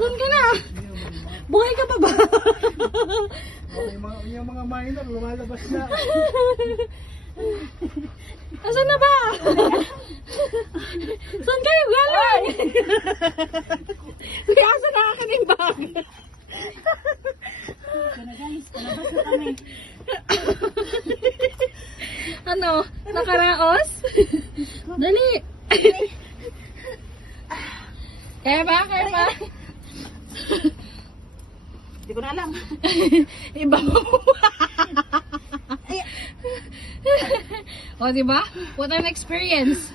Saan ka na? Buhay ka pa ba? Yung mga minor, lumalabas na. Asan na ba? Saan kayo galing? Kaya asan na akin yung bag? Guys, palabas na kami. Ano? Nakaraos? Dali! Kaya ba? Kaya ba? Hindi ko na alam. Iba mo. O, diba? What an experience.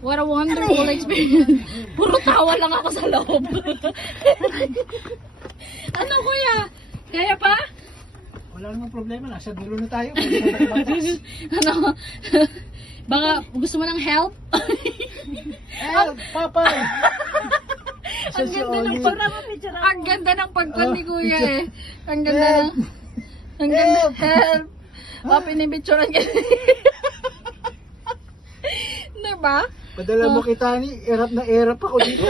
What a wonderful experience. Puro tawa lang ako sa loob. Ano, kuya? Kaya pa? Wala namang problema, nasa dulo na tayo. Pwede na tayo batas. Ano? Baka gusto mo ng help? Help, Papa! Ang ganda ng ang ganda ng pagkon ni kuya eh. Ang ganda ng ang ganda. Help! Pinibitsuran ka. Diba? Padala mo kita ni, erap ako dito.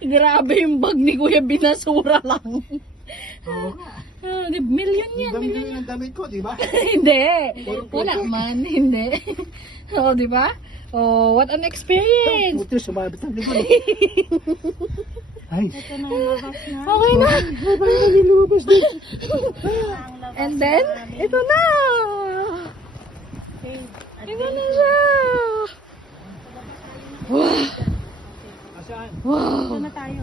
Grabe yung bag ni kuya, binasura lang. Oo. Million yan. Ang Million. dami ng damit ko, di ba? Hindi. Wala man. Hindi. O, diba? Oh, what an experience. Puto, sumabit ang likod. Ay. Ito na lumabas na. Okay na. Lumabas din. And then, ito na. Okay. Ito na siya. Wow. Asaan? Wow. Ito na tayo.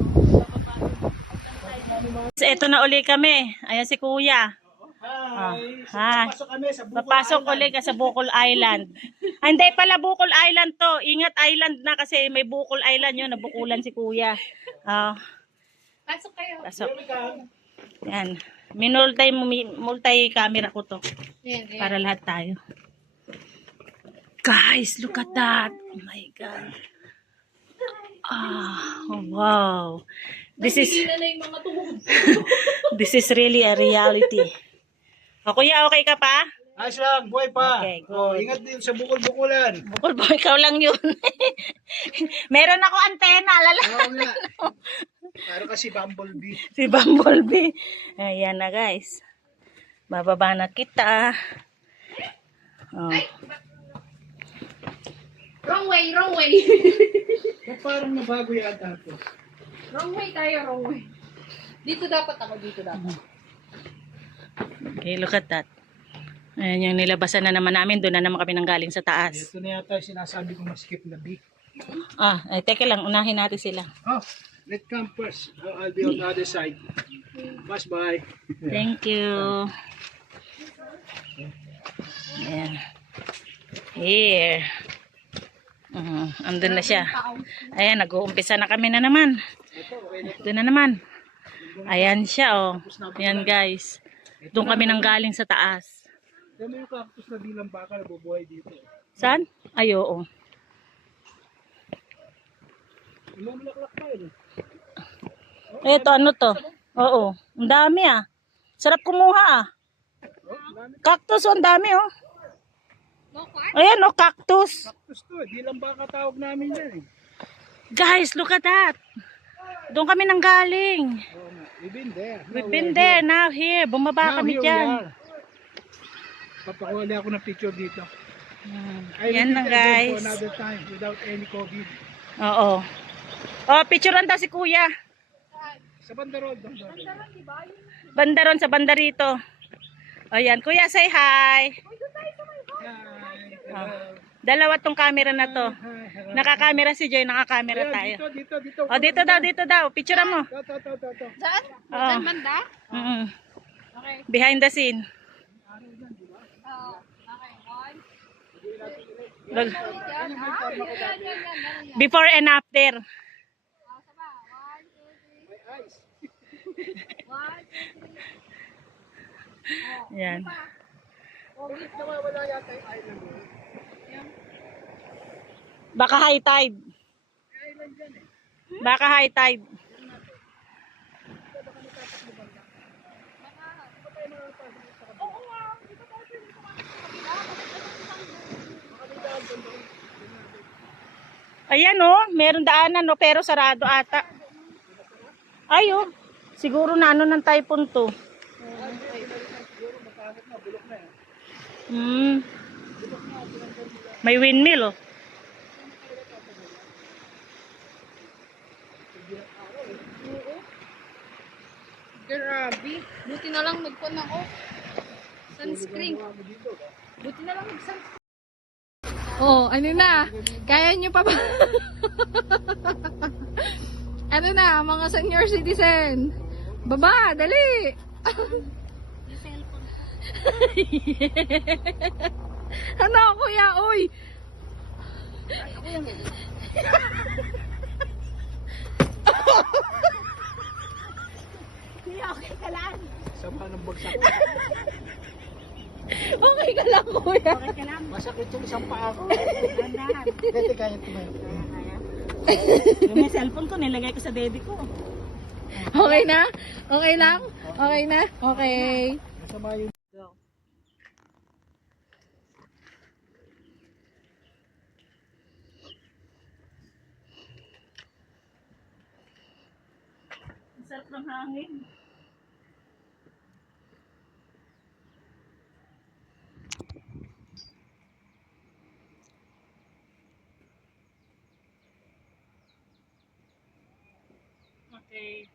Ito na uli kami. Ayan si Kuya. Hi. Hi. Papasok kami sa Bukol Papasok Island. uli ka sa Bukol Island. Ay, hindi pala Bukol Island to. Ingat Island na kasi may Bukol Island yun. Nabukulan si Kuya. Pasok kayo. Pasok. Yan. Multi-camera ko to. Yan. Para lahat tayo. Guys, look at that. Oh my God. Wow. This is this is really a reality. O kuya, okay ka pa? Ayos lang, buhay pa. Okay, good. Oh, ingat din sa bukol-bukulan. Bukol ba? Ikaw lang yun. Meron ako antena, alala. Oo nga. Para kasi bumblebee. Si Bumblebee. Ayan na guys. Bababa na kita. Oh. Wrong way, wrong way. Ba't parang nabago yata ito? Wrong way tayo, wrong way. Dito dapat ako, dito dapat. Okay, look at that. Ayan yung nilabasan na naman namin. Doon na naman kami nanggaling sa taas. Ito na yata yung sinasabi kong maskip na bee. Ay, teka lang. Unahin natin sila. Oh, let's come first. I'll be on the other side. Bye. Thank you. Ayan. Here. Andun na siya. Ayan, nag-uumpisa na kami na naman. Doon na naman. Ayan siya, oh. Ayan, guys. Doon kami nanggaling sa taas. Alam mo yung cactus na bilang baka na bubuhay dito. Saan? Ay, oo. Lumulaklak pa yun. Ito, ano to? Oo. Ang dami, ah. Sarap kumuha, ah. Cactus, oh, ang dami, oh. Ayan, oh, cactus. Cactus to, di lang baka tawag namin yan eh. Guys, look at that. Doon kami nanggaling. Oh, we've been there. We've been there, now here. Bumaba kami dyan. Papakuli ako ng picture dito. Yan lang, guys. For another time without any COVID. Oo. Oh, picturean daw si Kuya. Sa Bandarod. Bandaron sa banda rito. Ayan, Kuya, say hi. Oh, dalawa tong camera na to. Nakakamera si Joy, nakakamera tayo. Dito. Oh, dito daw. Picture mo. Ito. Saan? Oo. Saan banda? Okay. Behind the scene. Look. Before and after. Yan. Nawawala yata yung island mo. Baka high tide. Baka high tide. Ayan oh, meron daanan no, pero sarado ata. Ay, oh. Siguro na ano ng typhoon to. Hmm. May windmill, oh. Grabe. Buti na lang nagpon ako. Sunscreen. Buti na lang nag-sunscreen. Oh, ano na? Kaya nyo pa ba? Ano na, mga senior citizen? Baba, dali! Ano, kuya? Uy! Sama ng bagsak. Okay ka lang, kuya. Okay ka lang. Masakit yung isang paa ko. Dahan-dahan. Dito kaya tumayo. Yung cellphone ko, nilagay ko sa baby ko. Okay na? Okay lang? Okay na? Okay. Masama yung Ang sarap ng hangin. Okay.